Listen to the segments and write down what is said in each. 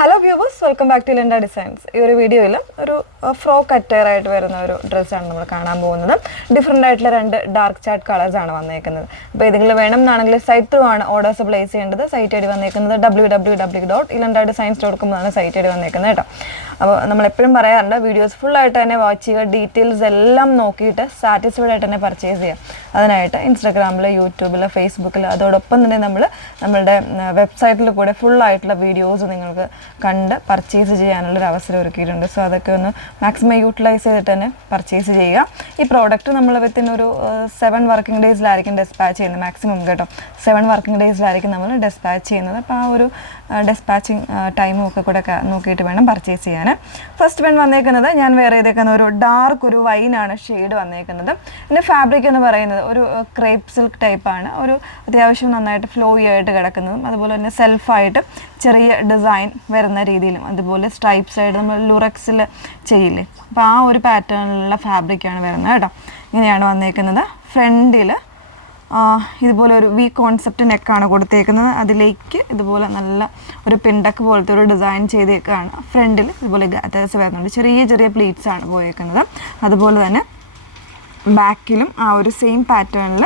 Hello viewers, welcome back to Linda designs. ഈ ഒരു വീഡിയോയിൽ ഒരു ഫ്രോക്ക് അറ്റയർ ആയിട്ട് വരുന്ന ഒരു ഡ്രസ്സാണ് നമ്മൾ കാണാൻ പോകുന്നത്. ഡിഫറെൻ്റ് ആയിട്ടുള്ള 2 ഡാർക്ക് ചാർട്ട് കളേഴ്സാണ് വന്നേക്കുന്നത്. അപ്പോൾ ഏതെങ്കിലും വേണം എന്നാണെങ്കിൽ സൈറ്റ് ത്രൂ ആണ് ഓർഡേഴ്സ് പ്ലേസ് ചെയ്യേണ്ടത്. സൈറ്റ് ഐ ഡി വന്നേക്കുന്നത് www.ilandadesigns.com എന്നാണ് സൈറ്റ് ഐ ഡി വന്നേക്കുന്നത് കേട്ടോ. അപ്പോൾ നമ്മളെപ്പോഴും പറയാറുണ്ട്, വീഡിയോസ് ഫുള്ളായിട്ട് തന്നെ വാച്ച് ചെയ്യുക, ഡീറ്റെയിൽസ് എല്ലാം നോക്കിയിട്ട് സാറ്റിസ്ഫൈഡ് ആയിട്ട് തന്നെ പർച്ചേസ് ചെയ്യുക. അതിനായിട്ട് ഇൻസ്റ്റാഗ്രാമിൽ, യൂട്യൂബിൽ, ഫേസ്ബുക്കിൽ, അതോടൊപ്പം തന്നെ നമ്മളുടെ വെബ്സൈറ്റിൽ കൂടെ ഫുള്ളായിട്ടുള്ള വീഡിയോസ് നിങ്ങൾക്ക് കണ്ട് പർച്ചേസ് ചെയ്യാനുള്ളൊരു അവസരം ഒരുക്കിയിട്ടുണ്ട്. സോ അതൊക്കെ ഒന്ന് മാക്സിമം യൂട്ടിലൈസ് ചെയ്തിട്ട് തന്നെ പർച്ചേസ് ചെയ്യുക. ഈ പ്രോഡക്റ്റ് നമ്മൾ വിത്തിൻ ഒരു 7 വർക്കിംഗ് ഡേയ്സിലായിരിക്കും ഡെസ്പാച്ച് ചെയ്യുന്നത്, മാക്സിമം കേട്ടോ. 7 വർക്കിംഗ് ഡേയ്സിലായിരിക്കും നമ്മൾ ഡെസ്പാച്ച് ചെയ്യുന്നത്. അപ്പോൾ ആ ഒരു ഡെസ്പാച്ചിങ് ടൈമും ഒക്കെ കൂടെ നോക്കിയിട്ട് വേണം പർച്ചേസ് ചെയ്യാൻ. ഫസ്റ്റ് വൺ വന്നേക്കുന്നത് ഞാൻ വേറെ ചെയ്തേക്കുന്ന ഒരു ഡാർക്ക് ഒരു വൈനാണ് ഷെയ്ഡ് വന്നേക്കുന്നത്. ഇതിൻ്റെ ഫാബ്രിക് എന്ന് പറയുന്നത് ഒരു ക്രേപ്പ് സിൽക്ക് ടൈപ്പാണ്. ഒരു അത്യാവശ്യം നന്നായിട്ട് ഫ്ലോയി ആയിട്ട് കിടക്കുന്നതും അതുപോലെ തന്നെ സെൽഫായിട്ട് ചെറിയ ഡിസൈൻ വരുന്ന രീതിയിലും അതുപോലെ സ്ട്രൈപ്സ് ആയിട്ട് നമ്മൾ ലുറക്സിൽ ചെയ്യില്ലേ, അപ്പോൾ ആ ഒരു പാറ്റേണിലുള്ള ഫാബ്രിക്കാണ് വരുന്നത് കേട്ടോ. ഇങ്ങനെയാണ് വന്നേക്കുന്നത്. ഫ്രണ്ടിൽ ഇതുപോലെ ഒരു വി കോൺസെപ്റ്റ് നെക്കാണ് കൊടുത്തേക്കുന്നത്. അതിലേക്ക് ഇതുപോലെ നല്ല ഒരു പിണ്ടക്ക് പോലത്തെ ഒരു ഡിസൈൻ ചെയ്തേക്കാണ്. ഫ്രണ്ടിൽ ഇതുപോലെ ഗാറ്റേഴ്സ് വരുന്നുണ്ട്, ചെറിയ ചെറിയ പ്ലീറ്റ്സ് ആണ് പോയേക്കുന്നത്. അതുപോലെ തന്നെ ബാക്കിലും ആ ഒരു സെയിം പാറ്റേണിൽ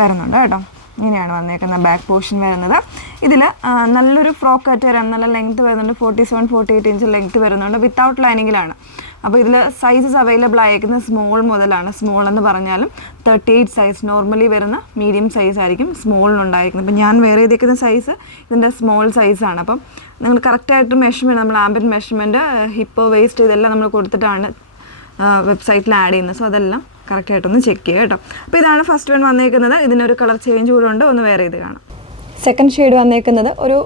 വരുന്നുണ്ട് കേട്ടോ. ഇങ്ങനെയാണ് വന്നേക്കുന്നത് ബാക്ക് പോർഷൻ വരുന്നത്. ഇതിൽ നല്ലൊരു ഫ്രോക്ക് അറ്റയറാണ്, നല്ല ലെങ്ത്ത് വരുന്നുണ്ട്. 47-48 ഇഞ്ച് ലെങ്ത്ത് വരുന്നുണ്ട്. വിത്തൗട്ട് ലൈനിങ്ങിലാണ്. അപ്പോൾ ഇതിൽ സൈസസ് അവൈലബിൾ ആയിരിക്കുന്നത് സ്മോൾ മുതലാണ്. സ്മോൾ എന്ന് പറഞ്ഞാലും 38 സൈസ് നോർമലി വരുന്ന മീഡിയം സൈസ് ആയിരിക്കും സ്മോളിനുണ്ടായിരിക്കുന്നത്. അപ്പോൾ ഞാൻ വേറെ ചെയ്തേക്കുന്ന സൈസ് ഇതിൻ്റെ സ്മോൾ സൈസാണ്. അപ്പം നിങ്ങൾ കറക്റ്റായിട്ട് മെഷർമെൻറ്റ്, നമ്മൾ ആംബിറ്റ് മെഷർമെൻറ്റ്, ഹിപ്പോ വേസ്റ്റ് ഇതെല്ലാം നമ്മൾ കൊടുത്തിട്ടാണ് വെബ്സൈറ്റിൽ ആഡ് ചെയ്യുന്നത്. സോ അതെല്ലാം കറക്റ്റായിട്ടൊന്ന് ചെക്ക് ചെയ്യുക കേട്ടോ. അപ്പോൾ ഇതാണ് ഫസ്റ്റ് വൺ വന്നേക്കുന്നത്. ഇതിനൊരു കളർ ചേഞ്ച് കൂടെ ഉണ്ട്, ഒന്ന് വേറെ ഇത് കാണാം. സെക്കൻഡ് ഷെയ്ഡ് വന്നേക്കുന്നത് ഒരു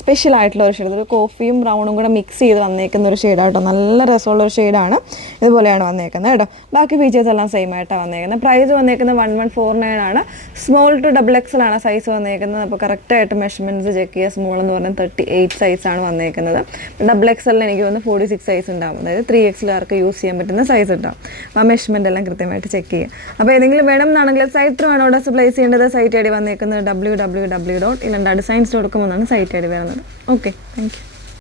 സ്പെഷ്യൽ ആയിട്ടുള്ള ഒരു ഷെയ്ഡ്, ഒരു കോഫിയും ബ്രൗണും കൂടെ മിക്സ് ചെയ്ത് വന്നേക്കുന്ന ഒരു ഷെയ്ഡാണ് കേട്ടോ. നല്ല രസമുള്ള ഒരു ഷെയ്ഡാണ്. ഇതുപോലെയാണ് വന്നേക്കുന്നത് കേട്ടോ. ബാക്കി ഫീച്ചേഴ്സ് എല്ലാം സെയിം ആയിട്ടാണ് വന്നേക്കുന്നത്. പ്രൈസ് വന്നേക്കുന്നത് 1149 ആണ്. സ്മോൾ ടു XXL ആണ് സൈസ് വന്നേക്കുന്നത്. അപ്പോൾ കറക്റ്റായിട്ട് മെഷർമെൻറ്റ്സ് ചെക്ക് ചെയ്യുക. സ്മോൾ എന്ന് പറഞ്ഞാൽ 38 സൈസാണ് വന്നേക്കുന്നത്. XXL എനിക്ക് വന്ന് 46 സൈസ് ഉണ്ടാവും, അതായത് 3XLകാർക്ക് യൂസ് ചെയ്യാൻ പറ്റുന്ന സൈസ് ഉണ്ടാവും. അപ്പോൾ ആ മെഷർമെൻറ്റ് എല്ലാം കൃത്യമായിട്ട് ചെക്ക് ചെയ്യുക. അപ്പോൾ ഏതെങ്കിലും വേണം എന്നാണെങ്കിൽ സൈറ്റ് ത്രൂ ആണ് ഓർഡേഴ്സ് പ്ലേസ് ചെയ്യേണ്ടത്. സൈറ്റ് ഐ ഡി വന്നേക്കുന്നത് www.ilandadesigns.com എന്നാണ് സൈറ്റ് ഐ ഡി വരുന്നത്. Okay, thank you.